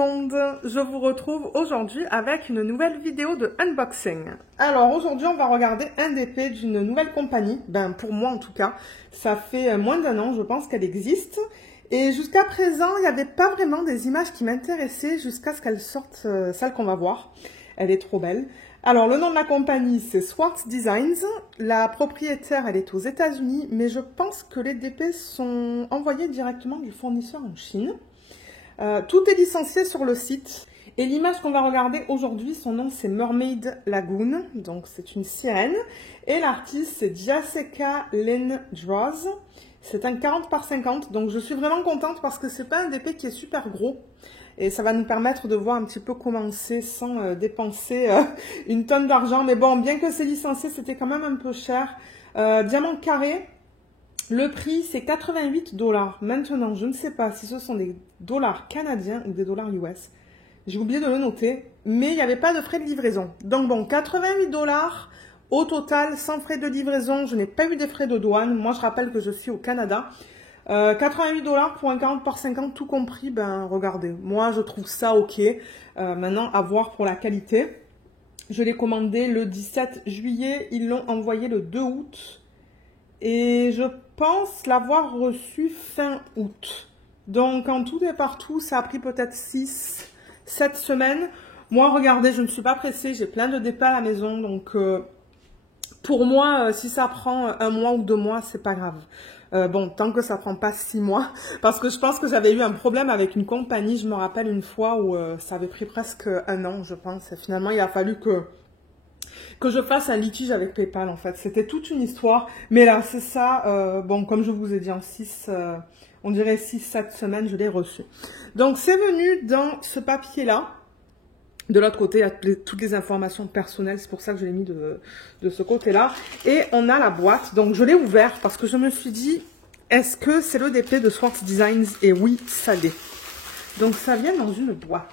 monde, je vous retrouve aujourd'hui avec une nouvelle vidéo de unboxing. Alors aujourd'hui on va regarder un DP d'une nouvelle compagnie, pour moi en tout cas, ça fait moins d'1 an je pense qu'elle existe. Et jusqu'à présent il n'y avait pas vraiment des images qui m'intéressaient jusqu'à ce qu'elle sorte celle qu'on va voir. Elle est trop belle. Alors le nom de la compagnie c'est Swartz Designs, la propriétaire elle est aux États-Unis, mais je pense que les DP sont envoyés directement du fournisseur en Chine. Tout est licencié sur le site. Et l'image qu'on va regarder aujourd'hui, son nom c'est Mermaid Lagoon, donc c'est une sirène. Et l'artiste c'est Jessica Lynn Draws. C'est un 40 par 50, donc je suis vraiment contente parce que c'est pas un DP qui est super gros. Et ça va nous permettre de voir un petit peu comment c'est sans dépenser une tonne d'argent. Mais bon, bien que c'est licencié, c'était quand même un peu cher. Diamant carré. Le prix, c'est 88 $. Maintenant, je ne sais pas si ce sont des dollars canadiens ou des dollars US. J'ai oublié de le noter, mais il n'y avait pas de frais de livraison. Donc bon, 88 $ au total, sans frais de livraison. Je n'ai pas eu des frais de douane. Moi, je rappelle que je suis au Canada. 88 $ pour un 40 par 50, tout compris. Regardez, moi, je trouve ça OK. Maintenant, à voir pour la qualité. Je l'ai commandé le 17 juillet. Ils l'ont envoyé le 2 août. Et je pense l'avoir reçu fin août. Donc, en tout et partout, ça a pris peut-être 6-7 semaines. Moi, regardez, je ne suis pas pressée. J'ai plein de DP à la maison. Donc, pour moi, si ça prend 1 mois ou 2 mois, c'est pas grave. Bon, tant que ça prend pas 6 mois. Parce que je pense que j'avais eu un problème avec une compagnie. Je me rappelle une fois où ça avait pris presque 1 an, je pense. Et finalement, il a fallu que je fasse un litige avec PayPal en fait. C'était toute une histoire. Mais là, c'est ça. Bon, comme je vous ai dit, en on dirait 6-7 semaines, je l'ai reçu. Donc, c'est venu dans ce papier-là. De l'autre côté, il y a toutes les informations personnelles. C'est pour ça que je l'ai mis de ce côté-là. Et on a la boîte. Donc, je l'ai ouvert parce que je me suis dit, est-ce que c'est le DP de Swartz Designs? Et oui, ça l'est. Donc, ça vient dans une boîte.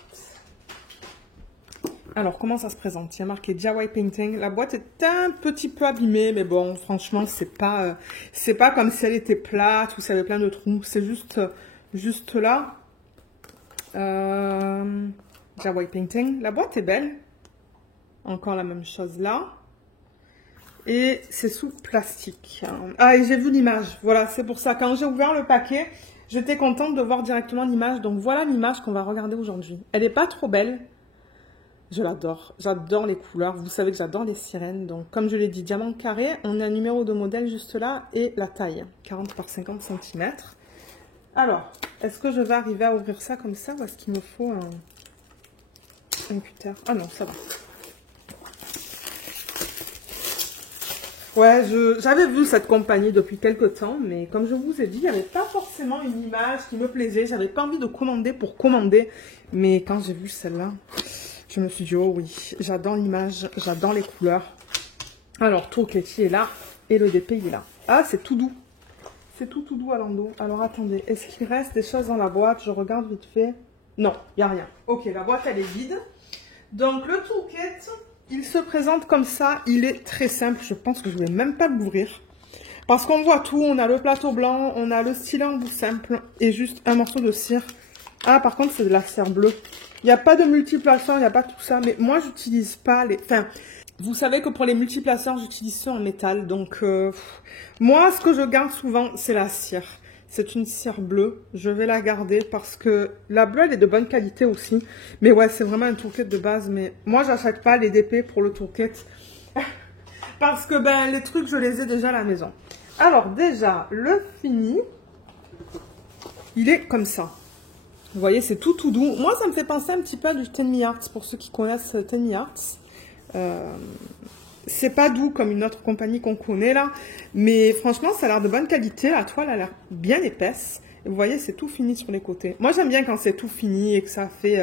Alors, comment ça se présente? Il y a marqué DIY Painting. La boîte est un petit peu abîmée, mais bon, franchement, c'est pas comme si elle était plate ou si elle avait plein de trous. C'est juste là. DIY Painting. La boîte est belle. Encore la même chose là. Et c'est sous plastique. Ah, et j'ai vu l'image. Voilà, c'est pour ça. Quand j'ai ouvert le paquet, j'étais contente de voir directement l'image. Donc, voilà l'image qu'on va regarder aujourd'hui. Elle n'est pas trop belle. Je l'adore. J'adore les couleurs. Vous savez que j'adore les sirènes. Donc, comme je l'ai dit, diamant carré. On a un numéro de modèle juste là. Et la taille. 40 par 50 cm. Alors, est-ce que je vais arriver à ouvrir ça comme ça? Ou est-ce qu'il me faut un cutter? Ah non, ça va. Ouais, j'avais vu cette compagnie depuis quelques temps. Mais comme je vous ai dit, il n'y avait pas forcément une image qui me plaisait. J'avais pas envie de commander pour commander. Mais quand j'ai vu celle-là... je me suis dit, oh oui, j'adore l'image, j'adore les couleurs. Alors, tourquet est là et le DP, il est là. Ah, c'est tout doux. C'est tout doux à l'endo. Alors, attendez, est-ce qu'il reste des choses dans la boîte? Je regarde vite fait. Non, il n'y a rien. Ok, la boîte, elle est vide. Donc, le tourquet, il se présente comme ça. Il est très simple. Je pense que je ne vais même pas l'ouvrir. Parce qu'on voit tout. On a le plateau blanc, on a le stylet en bout simple et juste un morceau de cire. Ah, par contre, c'est de la cire bleue. Il n'y a pas de multiplaceurs, il n'y a pas tout ça. Mais moi, j'utilise pas les... Enfin, vous savez que pour les multiplaceurs, j'utilise ça en métal. Donc, moi, ce que je garde souvent, c'est la cire. C'est une cire bleue. Je vais la garder parce que la bleue, elle est de bonne qualité aussi. Mais ouais, c'est vraiment un tourquet de base. Mais moi, j'achète pas les DP pour le tourquet. Parce que, les trucs, je les ai déjà à la maison. Alors, déjà, le fini, il est comme ça. Vous voyez, c'est tout doux. Moi, ça me fait penser un petit peu à du Tenmi Arts, pour ceux qui connaissent Tenmi Arts. C'est pas doux comme une autre compagnie qu'on connaît là. Mais franchement, ça a l'air de bonne qualité. La toile a l'air bien épaisse. Et vous voyez, c'est tout fini sur les côtés. Moi, j'aime bien quand c'est tout fini et que ça fait...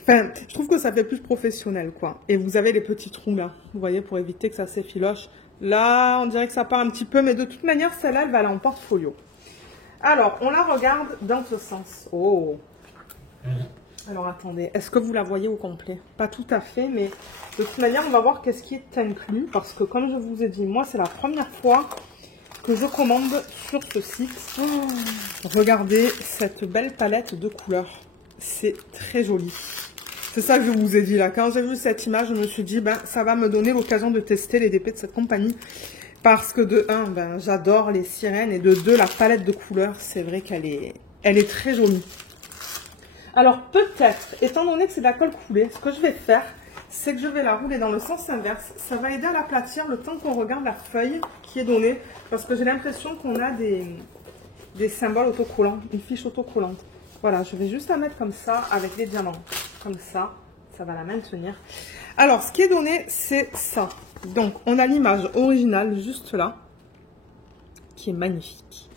Enfin, je trouve que ça fait plus professionnel, quoi. Et vous avez les petits trous là. Vous voyez, pour éviter que ça s'effiloche. Là, on dirait que ça part un petit peu. Mais de toute manière, celle-là, elle va aller en portfolio. Alors, on la regarde dans ce sens. Oh! Alors, attendez. Est-ce que vous la voyez au complet? Pas tout à fait, mais de toute manière, on va voir qu'est-ce qui est inclus. Parce que, comme je vous ai dit, moi, c'est la première fois que je commande sur ce site. Oh, regardez cette belle palette de couleurs. c'est très joli. C'est ça que je vous ai dit là. Quand j'ai vu cette image, je me suis dit, ben, ça va me donner l'occasion de tester les DP de cette compagnie. Parce que de 1, ben, j'adore les sirènes. Et de 2, la palette de couleurs, c'est vrai qu'elle est très jolie. Alors peut-être, étant donné que c'est de la colle coulée, ce que je vais faire, c'est que je vais la rouler dans le sens inverse. Ça va aider à l'aplatir le temps qu'on regarde la feuille qui est donnée. Parce que j'ai l'impression qu'on a des symboles autocollants, une fiche autocollante. Voilà, je vais juste la mettre comme ça, avec les diamants. Comme ça va la maintenir. Alors, ce qui est donné, c'est ça. Donc, on a l'image originale, juste là, qui est magnifique.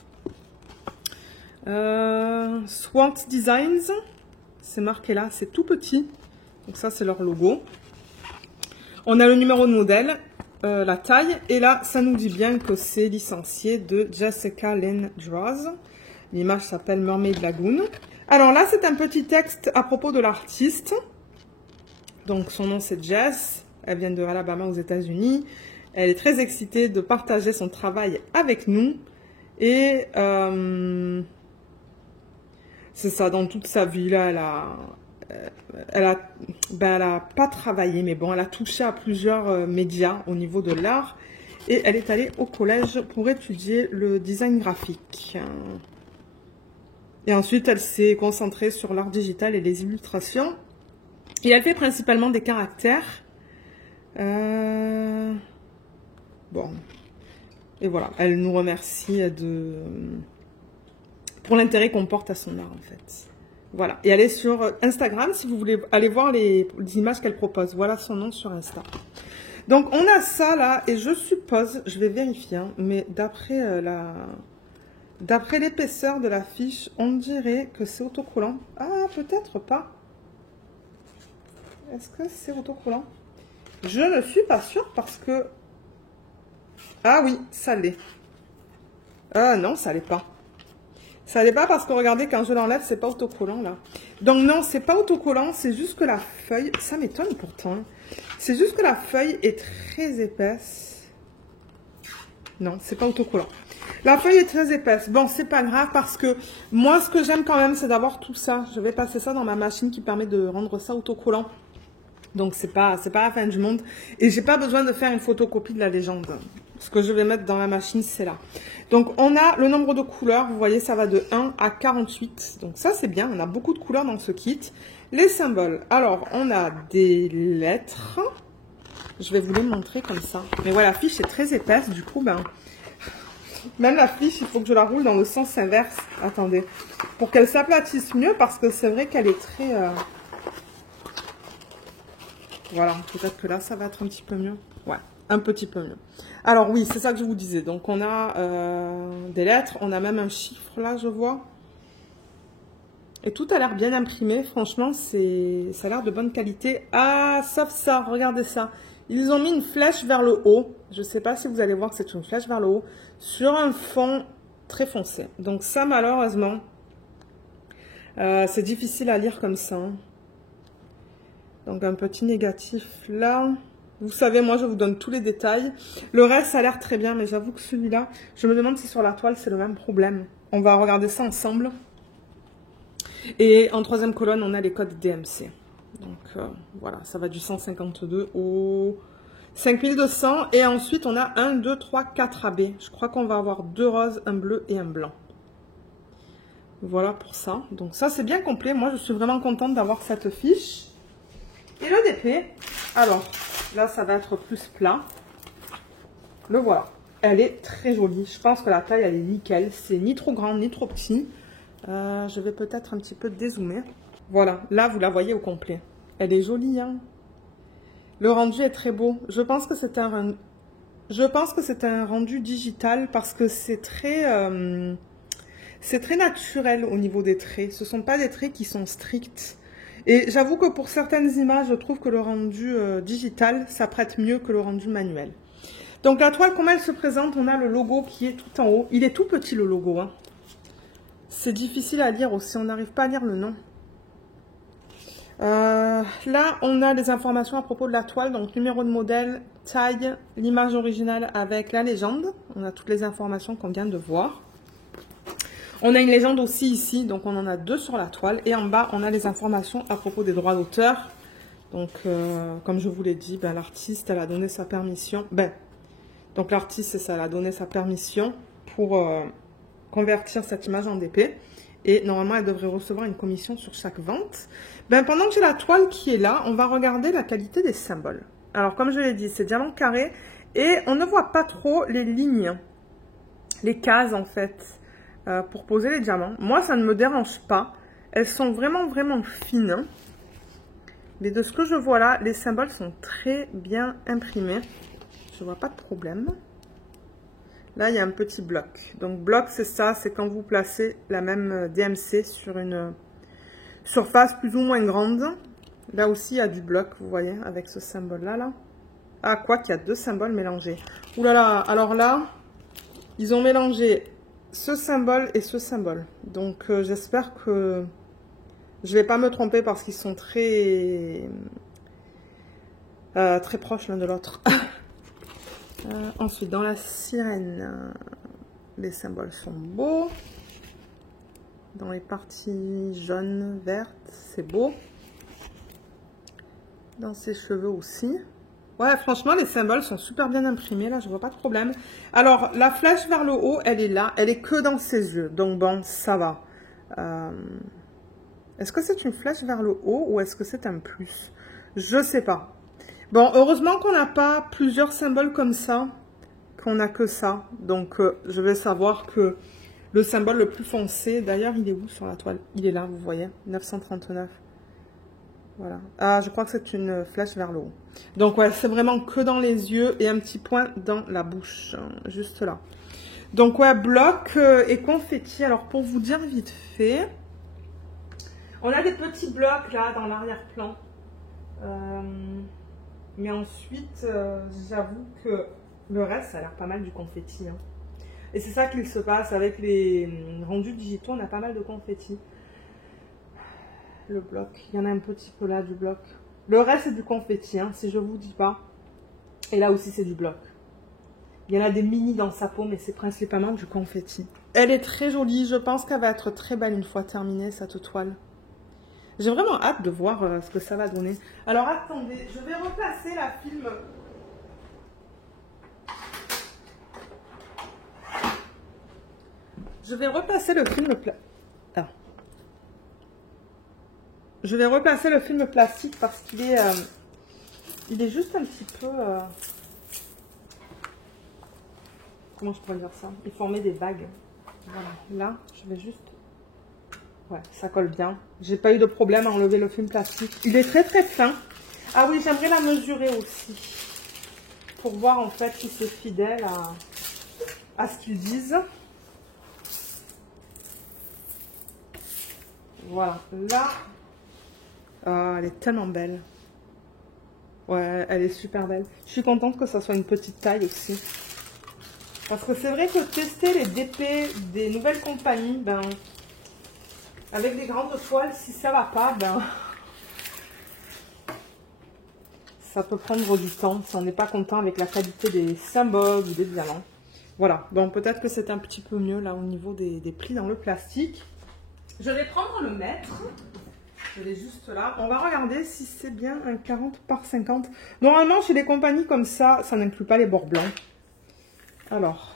Swant Designs, c'est marqué là, c'est tout petit. Donc ça, c'est leur logo. On a le numéro de modèle, la taille, et là, ça nous dit bien que c'est licencié de Jessica Lynn Draws. L'image s'appelle Mermaid Lagoon. Alors là, c'est un petit texte à propos de l'artiste. Donc, son nom, c'est Jess. Elle vient de Alabama aux États-Unis. Elle est très excitée de partager son travail avec nous. Et c'est ça, dans toute sa vie, là, elle a pas travaillé, mais bon, elle a touché à plusieurs médias au niveau de l'art. Et elle est allée au collège pour étudier le design graphique. Et ensuite, elle s'est concentrée sur l'art digital et les illustrations. Et elle fait principalement des caractères. Bon. Et voilà, elle nous remercie pour l'intérêt qu'on porte à son art, en fait. Voilà. Et elle est sur Instagram, si vous voulez aller voir les images qu'elle propose. Voilà son nom sur Insta. Donc, on a ça, là. Et je suppose, je vais vérifier, hein, mais d'après D'après l'épaisseur de la fiche, on dirait que c'est autocollant. Ah, peut-être pas. Est-ce que c'est autocollant? Je ne suis pas sûre parce que... Ah oui, ça l'est. Ah non, ça l'est pas. Ça l'est pas parce que regardez, quand je l'enlève, c'est pas autocollant là. Donc non, c'est pas autocollant, c'est juste que la feuille... Ça m'étonne pourtant. C'est juste que la feuille est très épaisse. Non, c'est pas autocollant. La feuille est très épaisse. Bon, c'est pas grave parce que moi, ce que j'aime quand même, c'est d'avoir tout ça. Je vais passer ça dans ma machine qui permet de rendre ça autocollant. Donc, c'est pas la fin du monde. Et j'ai pas besoin de faire une photocopie de la légende. Ce que je vais mettre dans la machine, c'est là. Donc, on a le nombre de couleurs. Vous voyez, ça va de 1 à 48. Donc, ça, c'est bien. On a beaucoup de couleurs dans ce kit. Les symboles. Alors, on a des lettres. Je vais vous les montrer comme ça. Mais voilà, la fiche est très épaisse. Du coup, ben... Même la fiche, il faut que je la roule dans le sens inverse. Attendez. Pour qu'elle s'aplatisse mieux, parce que c'est vrai qu'elle est très... Voilà, peut-être que là, ça va être un petit peu mieux. Ouais, un petit peu mieux. Alors oui, c'est ça que je vous disais. Donc, on a des lettres. On a même un chiffre, là, je vois. Et tout a l'air bien imprimé. Franchement, ça a l'air de bonne qualité. Ah, sauf ça, regardez ça. Ils ont mis une flèche vers le haut. Je ne sais pas si vous allez voir que c'est une flèche vers le haut. Sur un fond très foncé. Donc ça, malheureusement, c'est difficile à lire comme ça. Donc un petit négatif là. Vous savez, moi, je vous donne tous les détails. Le reste, ça a l'air très bien. Mais j'avoue que celui-là, je me demande si sur la toile, c'est le même problème. On va regarder ça ensemble. Et en troisième colonne, on a les codes DMC. Donc voilà, ça va du 152 au 5200. Et ensuite, on a 1, 2, 3, 4 AB. Je crois qu'on va avoir 2 roses, un bleu et un blanc. Voilà pour ça. Donc ça, c'est bien complet. Moi, je suis vraiment contente d'avoir cette fiche. Et le DP, alors, là, ça va être plus plat. Le voilà. Elle est très jolie. Je pense que la taille, elle est nickel. C'est ni trop grand, ni trop petit. Je vais peut-être un petit peu dézoomer. Voilà, là, vous la voyez au complet. Elle est jolie, hein. Le rendu est très beau. Je pense que c'est un rendu digital parce que c'est très naturel au niveau des traits. Ce ne sont pas des traits qui sont stricts. Et j'avoue que pour certaines images, je trouve que le rendu digital, ça prête mieux que le rendu manuel. Donc la toile, comment elle se présente? On a le logo qui est tout en haut. Il est tout petit, le logo, hein. C'est difficile à lire aussi, on n'arrive pas à lire le nom. Là, on a des informations à propos de la toile, donc numéro de modèle, taille, l'image originale avec la légende. On a toutes les informations qu'on vient de voir. On a une légende aussi ici, donc on en a 2 sur la toile. Et en bas, on a les informations à propos des droits d'auteur. Donc, comme je vous l'ai dit, ben, l'artiste, elle a donné sa permission. Donc l'artiste, c'est ça, elle a donné sa permission pour convertir cette image en DP. Et normalement, elle devrait recevoir une commission sur chaque vente. Pendant que j'ai la toile qui est là, on va regarder la qualité des symboles. Alors, comme je l'ai dit, c'est diamant carré. Et on ne voit pas trop les lignes, les cases en fait, pour poser les diamants. Moi, ça ne me dérange pas. Elles sont vraiment, vraiment fines. Mais de ce que je vois là, les symboles sont très bien imprimés. Je ne vois pas de problème. Là, il y a un petit bloc. Donc, bloc, c'est ça. C'est quand vous placez la même DMC sur une surface plus ou moins grande. Là aussi, il y a du bloc, vous voyez, avec ce symbole-là. Là. Ah, quoi qu'il y a 2 symboles mélangés. Ouh là là, alors là, ils ont mélangé ce symbole et ce symbole. Donc, j'espère que je ne vais pas me tromper parce qu'ils sont très proches l'un de l'autre. Ensuite, dans la sirène, les symboles sont beaux. Dans les parties jaunes, vertes, c'est beau. Dans ses cheveux aussi. Ouais, franchement, les symboles sont super bien imprimés. Là, je vois pas de problème. Alors, la flèche vers le haut, elle est là. Elle est que dans ses yeux. Donc, bon, ça va. Est-ce que c'est une flèche vers le haut ou est-ce que c'est un plus? Je sais pas. Bon, heureusement qu'on n'a pas plusieurs symboles comme ça, qu'on n'a que ça. Donc, je vais savoir que le symbole le plus foncé, d'ailleurs, il est où sur la toile? Il est là, vous voyez, 939. Voilà. Ah, je crois que c'est une flèche vers le haut. Donc, ouais, c'est vraiment que dans les yeux et un petit point dans la bouche, hein, juste là. Donc, ouais, bloc et confetti. Alors, pour vous dire vite fait, on a des petits blocs là dans l'arrière-plan. Mais ensuite, j'avoue que le reste, ça a l'air pas mal du confetti. Hein. Et c'est ça qu'il se passe avec les rendus digitaux, on a pas mal de confetti. Le bloc, il y en a un petit peu là du bloc. Le reste, c'est du confetti, hein, si je vous dis pas. Et là aussi, c'est du bloc. Il y en a des mini dans sa peau, mais c'est principalement du confetti. Elle est très jolie, je pense qu'elle va être très belle une fois terminée, cette toile. J'ai vraiment hâte de voir ce que ça va donner. Alors attendez, je vais replacer la film. Je vais replacer le film Je vais replacer le film plastique parce qu'il est, il est juste un petit peu. Comment je pourrais dire ça? Il formait des bagues. Voilà. Là, je vais juste. Ouais, ça colle bien. J'ai pas eu de problème à enlever le film plastique. Il est très très fin. Ah oui, j'aimerais la mesurer aussi. Pour voir en fait si c'est fidèle à ce qu'ils disent. Voilà. Là. Ah, elle est tellement belle. Ouais, elle est super belle. Je suis contente que ça soit une petite taille aussi. Parce que c'est vrai que tester les DP des nouvelles compagnies, ben... avec des grandes toiles, si ça va pas, ben ça peut prendre du temps si on n'est pas content avec la qualité des symboles ou des diamants. Voilà, donc peut-être que c'est un petit peu mieux là au niveau des plis dans le plastique. Je vais prendre le mètre. Je l'ai juste là. On va regarder si c'est bien un 40 par 50. Normalement, chez les compagnies comme ça n'inclut pas les bords blancs. Alors...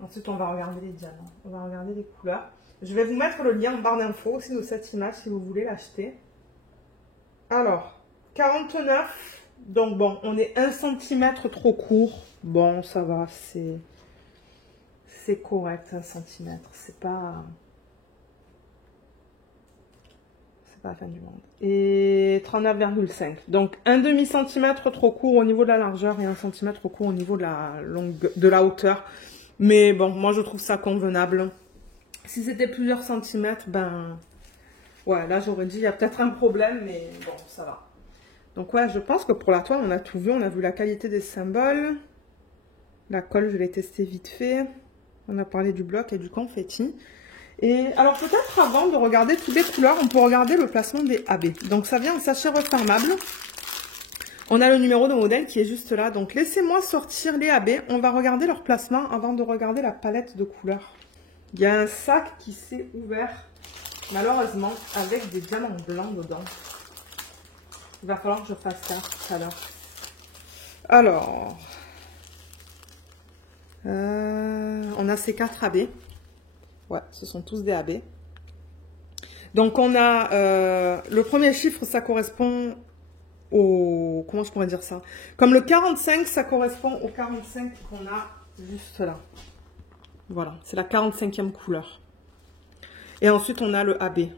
ensuite, on va regarder les diamants. On va regarder les couleurs. Je vais vous mettre le lien en barre d'infos aussi de cette image si vous voulez l'acheter. Alors, 49. Donc bon, on est 1 cm trop court. Bon, ça va, c'est correct, 1 cm. C'est pas la fin du monde. Et 39,5. Donc, un demi-centimètre trop court au niveau de la largeur et 1 cm trop court au niveau de la hauteur. Mais bon, moi je trouve ça convenable. Si c'était plusieurs centimètres, ben... ouais, là j'aurais dit, il y a peut-être un problème, mais bon, ça va. Donc ouais, je pense que pour la toile, on a tout vu. On a vu la qualité des symboles. La colle, je l'ai testée vite fait. On a parlé du bloc et du confetti. Et alors peut-être avant de regarder toutes les couleurs, on peut regarder le placement des AB. Donc ça vient en sachet refermable. On a le numéro de modèle qui est juste là. Donc, laissez-moi sortir les AB. On va regarder leur placement avant de regarder la palette de couleurs. Il y a un sac qui s'est ouvert, malheureusement, avec des diamants blancs dedans. Il va falloir que je fasse ça tout à l'heure. Alors, on a ces 4 AB. Ouais, ce sont tous des AB. Donc, on a le premier chiffre, ça correspond au... Comment je pourrais dire ça? Comme le 45, ça correspond au 45 qu'on a juste là. Voilà, c'est la 45e couleur. Et ensuite, on a le AB.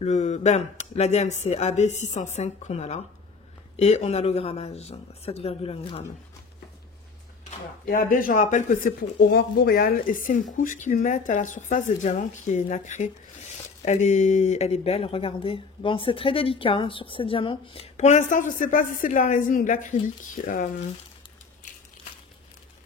L'ADM, c'est AB 605 qu'on a là. Et on a le grammage, 7,1 grammes. Voilà. Et AB, je rappelle que c'est pour Aurore Boréale. Et c'est une couche qu'ils mettent à la surface des diamants qui est nacrée. Elle est belle, regardez. Bon, c'est très délicat hein, sur ces diamants. Pour l'instant, je ne sais pas si c'est de la résine ou de l'acrylique.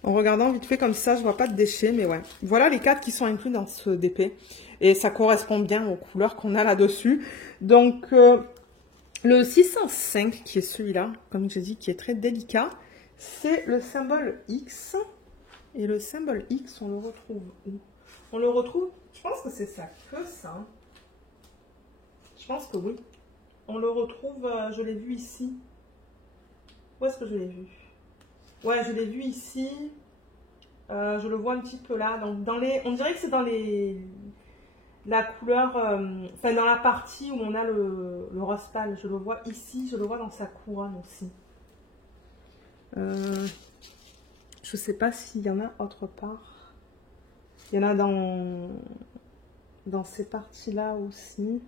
En regardant vite fait comme ça, je vois pas de déchets, mais ouais. Voilà les 4 qui sont inclus dans ce DP. Et ça correspond bien aux couleurs qu'on a là-dessus. Donc, le 605, qui est celui-là, comme j'ai dit, qui est très délicat, c'est le symbole X. Et le symbole X, on le retrouve où? On le retrouve, je pense que c'est ça, que ça. Je pense que oui. On le retrouve, je l'ai vu ici. Où est-ce que je l'ai vu? Ouais, je l'ai vu ici. Je le vois un petit peu là. Donc, on dirait que c'est dans la couleur, enfin dans la partie où on a le rose pâle. Je le vois ici, je le vois dans sa couronne aussi. Je ne sais pas s'il y en a autre part. Il y en a dans ces parties-là aussi.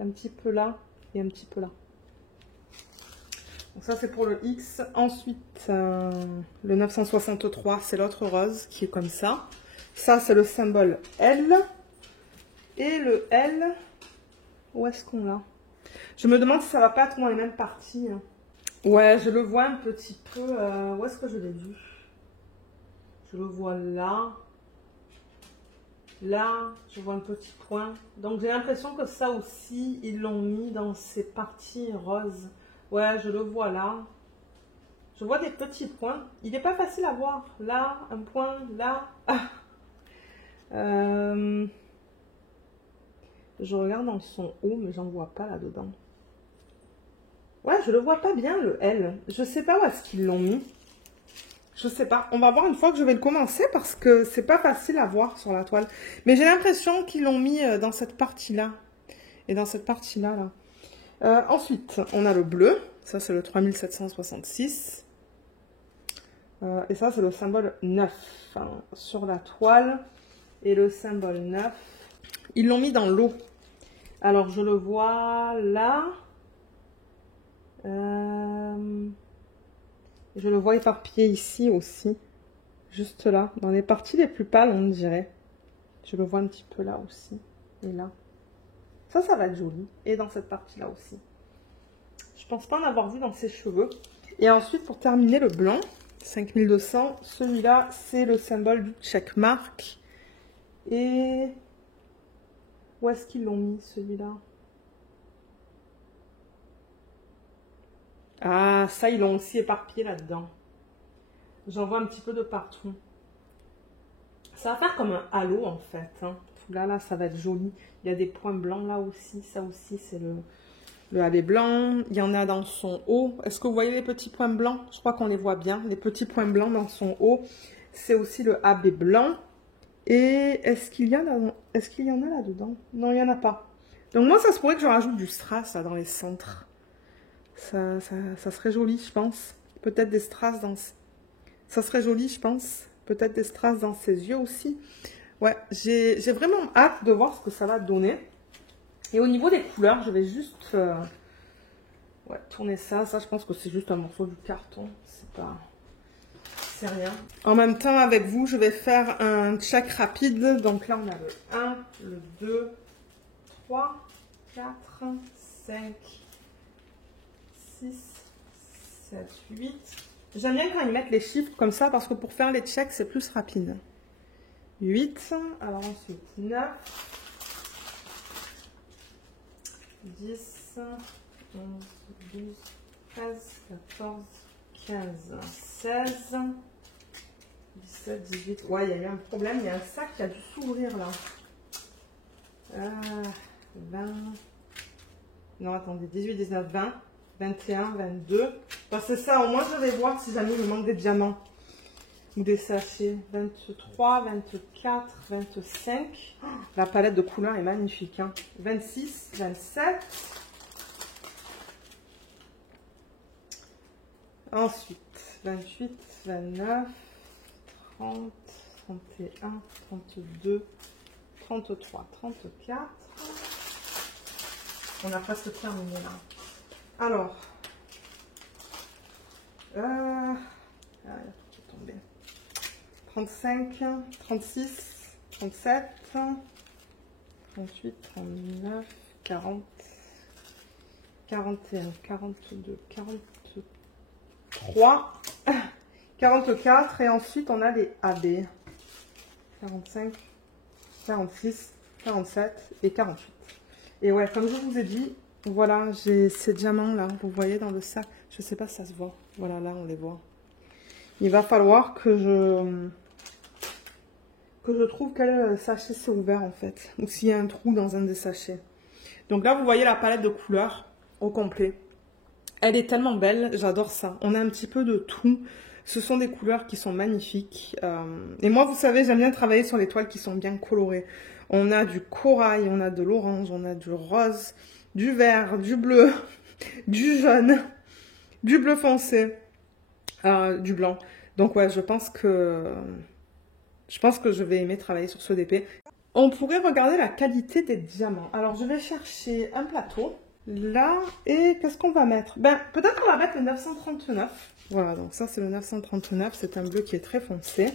Un petit peu là et un petit peu là. Donc ça c'est pour le X. Ensuite, le 963, c'est l'autre rose qui est comme ça. Ça c'est le symbole L. Et le L, où est-ce qu'on l'a? Je me demande si ça va pas être dans les mêmes parties. Hein. Ouais, je le vois un petit peu. Où est-ce que je l'ai vu? Je le vois là. Là, je vois un petit point. Donc, j'ai l'impression que ça aussi, ils l'ont mis dans ces parties roses. Ouais, je le vois là. Je vois des petits points. Il n'est pas facile à voir. Là, un point, là. Ah. Je regarde dans son haut, mais j'en vois pas là-dedans. Ouais, je le vois pas bien, le L. Je sais pas où est-ce qu'ils l'ont mis. Je sais pas. On va voir une fois que je vais le commencer parce que c'est pas facile à voir sur la toile. Mais j'ai l'impression qu'ils l'ont mis dans cette partie-là. Et dans cette partie-là, là. Ensuite, on a le bleu. Ça, c'est le 3766. Et ça, c'est le symbole 9 hein, sur la toile. Et le symbole 9, ils l'ont mis dans l'eau. Alors, je le vois là. Je le vois éparpillé ici aussi. Juste là. Dans les parties les plus pâles, on dirait. Je le vois un petit peu là aussi. Et là. Ça va être joli. Et dans cette partie-là aussi. Je pense pas en avoir vu dans ses cheveux. Et ensuite, pour terminer, le blanc. 5200. Celui-là, c'est le symbole du checkmark. Et... où est-ce qu'ils l'ont mis, celui-là? Ah, ça, ils l'ont aussi éparpillé là-dedans. J'en vois un petit peu de partout. Ça va faire comme un halo, en fait. Hein. Là, ça va être joli. Il y a des points blancs là aussi. Ça aussi, c'est le AB blanc. Il y en a dans son haut. Est-ce que vous voyez les petits points blancs? Je crois qu'on les voit bien. Les petits points blancs dans son haut. C'est aussi le AB blanc. Et est-ce qu'il y en a là-dedans? Non, il n'y en a pas. Donc moi, ça se pourrait que je rajoute du strass là, dans les centres. Ça serait joli, je pense. Peut-être des strass dans... Ça serait joli, je pense. Peut-être des strass dans ses yeux aussi. Ouais, j'ai vraiment hâte de voir ce que ça va donner. Et au niveau des couleurs, je vais juste ouais, tourner ça. Ça, je pense que c'est juste un morceau de carton. C'est rien. En même temps, avec vous, je vais faire un check rapide. Donc là, on a le 1, le 2, 3, 4, 5, 6, 7, 8. J'aime bien quand ils mettent les chiffres comme ça parce que pour faire les checks, c'est plus rapide. 8, alors ensuite 9, 10, 11, 12, 13, 14, 15, 16, 17, 18. Ouais, il y a eu un problème. Il y a un sac qui a dû s'ouvrir là. 20. Non, attendez. 18, 19, 20, 21, 22. Enfin, c'est ça. Au moins, je vais voir si jamais il me manque des diamants. Ou des sachets. 23, 24, 25. Oh, la palette de couleurs est magnifique. Hein. 26, 27. Ensuite, 28, 29, 30, 31, 32, 33, 34. On a presque terminé là. Alors, tomber. 35, 36, 37, 38, 39, 40, 41, 42, 43, 44 et ensuite on a les AB. 45, 46, 47 et 48. Et ouais, comme je vous ai dit, voilà, j'ai ces diamants là, vous voyez dans le sac. Je sais pas si ça se voit. Voilà, là on les voit. Il va falloir que je trouve quel sachet c'est ouvert en fait. Ou s'il y a un trou dans un des sachets. Donc là, vous voyez la palette de couleurs au complet. Elle est tellement belle, j'adore ça. On a un petit peu de tout. Ce sont des couleurs qui sont magnifiques. Et moi, vous savez, j'aime bien travailler sur les toiles qui sont bien colorées. On a du corail, on a de l'orange, on a du rose, du vert, du bleu, du jaune, du bleu foncé, du blanc. Donc ouais, je pense que je vais aimer travailler sur ce DP. On pourrait regarder la qualité des diamants. Alors, je vais chercher un plateau. Là, et qu'est-ce qu'on va mettre? Ben, peut-être qu'on va mettre le 939. Voilà, donc ça, c'est le 939. C'est un bleu qui est très foncé.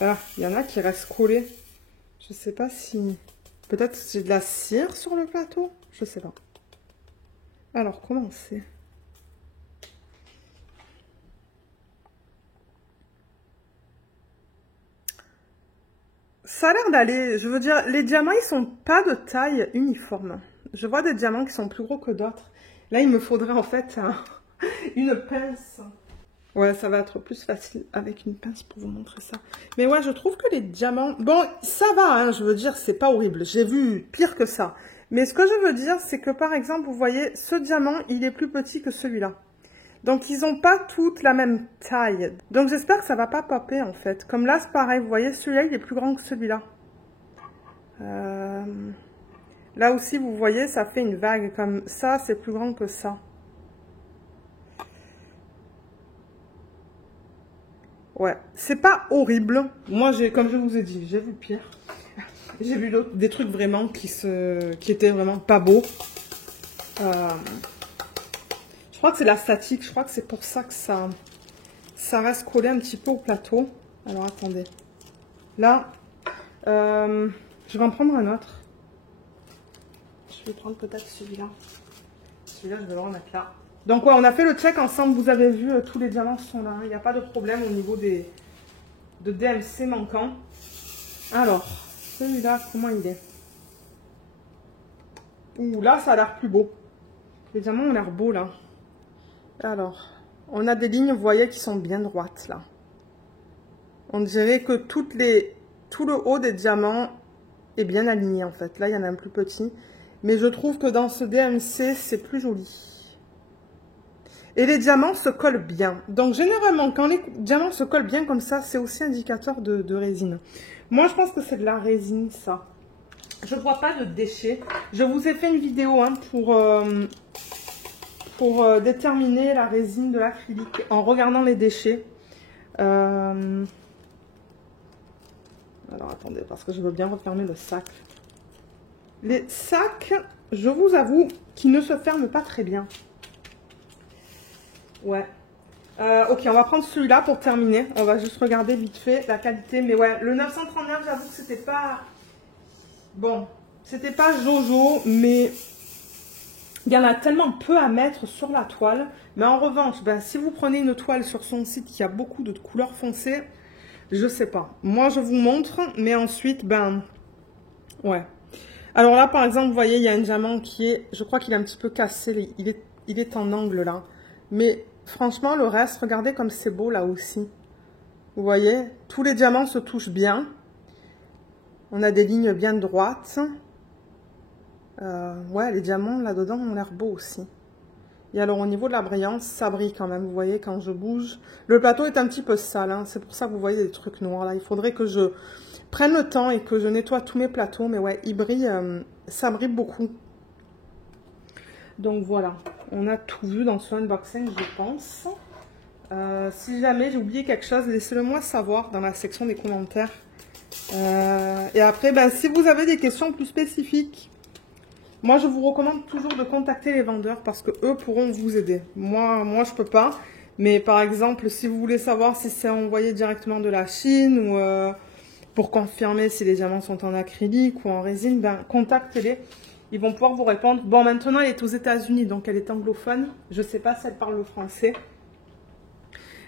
Ah, il y en a qui restent collés. Je sais pas si... Peut-être j'ai de la cire sur le plateau? Je sais pas. Alors, comment c'est? Ça a l'air d'aller... Je veux dire, les diamants, ils sont pas de taille uniforme. Je vois des diamants qui sont plus gros que d'autres. Là, il me faudrait en fait une pince. Ouais, ça va être plus facile avec une pince pour vous montrer ça. Mais ouais, je trouve que les diamants... Bon, ça va, hein, je veux dire, c'est pas horrible. J'ai vu pire que ça. Mais ce que je veux dire, c'est que par exemple, vous voyez, ce diamant, il est plus petit que celui-là. Donc, ils n'ont pas toutes la même taille. Donc, j'espère que ça va pas popper, en fait. Comme là, c'est pareil. Vous voyez, celui-là, il est plus grand que celui-là. Là aussi, vous voyez, ça fait une vague. Comme ça, c'est plus grand que ça. Ouais, c'est pas horrible. Moi, comme je vous ai dit, j'ai vu pire. J'ai vu des trucs vraiment qui étaient vraiment pas beaux. Je crois que c'est la statique. Je crois que c'est pour ça que ça reste collé un petit peu au plateau. Alors, attendez. Là, je vais en prendre un autre. Je vais prendre peut-être celui-là. Celui-là, je vais le remettre là. Donc, ouais, on a fait le check ensemble. Vous avez vu, tous les diamants sont là. Il n'y a pas de problème au niveau de DMC manquants. Alors, celui-là, comment il est? Ouh, là, ça a l'air plus beau. Les diamants ont l'air beaux, là. Alors, on a des lignes, vous voyez, qui sont bien droites, là. On dirait que tout le haut des diamants est bien aligné, en fait. Là, il y en a un plus petit. Mais je trouve que dans ce DMC, c'est plus joli. Et les diamants se collent bien. Donc, généralement, quand les diamants se collent bien comme ça, c'est aussi indicateur de résine. Moi, je pense que c'est de la résine, ça. Je ne vois pas de déchets. Je vous ai fait une vidéo hein, pour déterminer la résine de l'acrylique en regardant les déchets. Alors, attendez, parce que je veux bien refermer le sac. Les sacs, je vous avoue, qu'ils ne se ferment pas très bien. Ouais. Ok, on va prendre celui-là pour terminer. On va juste regarder vite fait la qualité. Mais ouais, le 939, j'avoue que c'était pas... Bon, c'était pas Jojo, mais il y en a tellement peu à mettre sur la toile. Mais en revanche, ben, si vous prenez une toile sur son site qui a beaucoup de couleurs foncées, je sais pas. Moi, je vous montre, mais ensuite, ben, ouais. Alors là, par exemple, vous voyez, il y a un diamant qui est, je crois qu'il est un petit peu cassé. Il est en angle là. Mais franchement, le reste, regardez comme c'est beau là aussi. Vous voyez, tous les diamants se touchent bien. On a des lignes bien droites. Ouais, les diamants là-dedans ont l'air beaux aussi. Et alors au niveau de la brillance, ça brille quand même, vous voyez, quand je bouge. Le plateau est un petit peu sale, hein, c'est pour ça que vous voyez des trucs noirs là. Il faudrait que je prenne le temps et que je nettoie tous mes plateaux. Mais ouais, il brille, ça brille beaucoup. Donc voilà, on a tout vu dans ce unboxing, je pense. Si jamais j'ai oublié quelque chose, laissez-le moi savoir dans la section des commentaires. Et après, ben, si vous avez des questions plus spécifiques, moi, je vous recommande toujours de contacter les vendeurs parce que eux pourront vous aider. Moi, je peux pas. Mais par exemple, si vous voulez savoir si c'est envoyé directement de la Chine ou pour confirmer si les diamants sont en acrylique ou en résine, ben, contactez-les. Ils vont pouvoir vous répondre. Bon, maintenant, elle est aux États-Unis, donc elle est anglophone. Je sais pas si elle parle le français.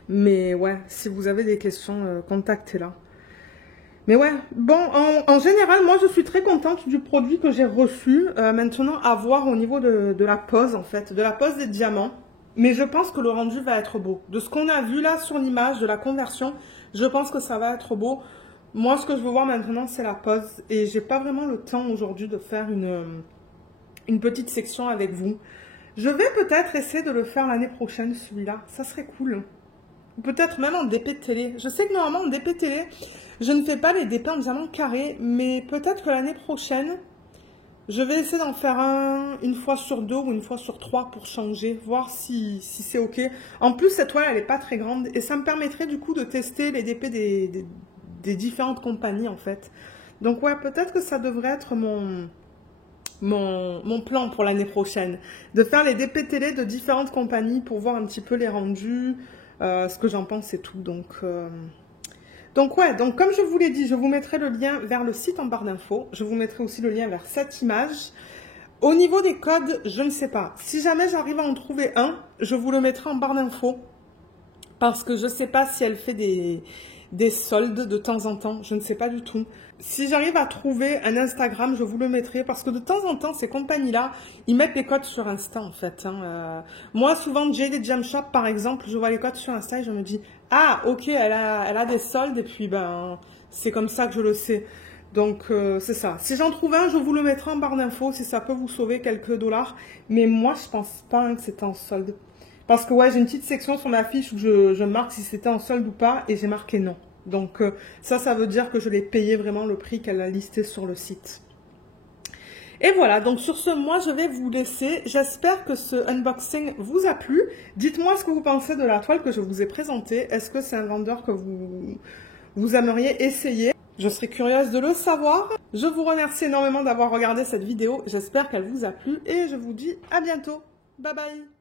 Mais ouais, si vous avez des questions, contactez-la. Mais ouais, bon, en général, moi, je suis très contente du produit que j'ai reçu. Maintenant, à voir au niveau de la pose, en fait, de la pose des diamants. Mais je pense que le rendu va être beau. De ce qu'on a vu là sur l'image, de la conversion, je pense que ça va être beau. Moi, ce que je veux voir maintenant, c'est la pose. Et j'ai pas vraiment le temps aujourd'hui de faire une petite section avec vous. Je vais peut-être essayer de le faire l'année prochaine, celui-là. Ça serait cool. Peut-être même en DP de télé. Je sais que normalement en DP télé, je ne fais pas les DP en diamant carré, mais peut-être que l'année prochaine, je vais essayer d'en faire un une fois sur 2 ou une fois sur 3 pour changer, voir si c'est ok. En plus, cette toile, elle n'est pas très grande et ça me permettrait du coup de tester les DP des différentes compagnies en fait. Donc ouais, peut-être que ça devrait être mon plan pour l'année prochaine. De faire les DP télé de différentes compagnies pour voir un petit peu les rendus. Ce que j'en pense et tout. Donc ouais, donc comme je vous l'ai dit, je vous mettrai le lien vers le site en barre d'infos. Je vous mettrai aussi le lien vers cette image. Au niveau des codes, je ne sais pas. Si jamais j'arrive à en trouver un, je vous le mettrai en barre d'infos. Parce que je ne sais pas si elle fait des soldes de temps en temps. Je ne sais pas du tout. Si j'arrive à trouver un Instagram, je vous le mettrai. Parce que de temps en temps, ces compagnies-là, ils mettent les codes sur Insta, en fait. Moi, souvent, Jade Jam Shop, par exemple, je vois les codes sur Insta et je me dis, ah, ok, elle a des soldes. Et puis, ben, c'est comme ça que je le sais. Donc, c'est ça. Si j'en trouve un, je vous le mettrai en barre d'infos si ça peut vous sauver quelques dollars. Mais moi, je pense pas hein, que c'était en solde. Parce que, ouais, j'ai une petite section sur ma fiche où je marque si c'était en solde ou pas. Et j'ai marqué non. Donc ça veut dire que je l'ai payé vraiment le prix qu'elle a listé sur le site. Et voilà, donc sur ce, moi je vais vous laisser. J'espère que ce unboxing vous a plu. Dites-moi ce que vous pensez de la toile que je vous ai présentée. Est-ce que c'est un vendeur que vous aimeriez essayer? Je serais curieuse de le savoir. Je vous remercie énormément d'avoir regardé cette vidéo. J'espère qu'elle vous a plu et je vous dis à bientôt. Bye bye!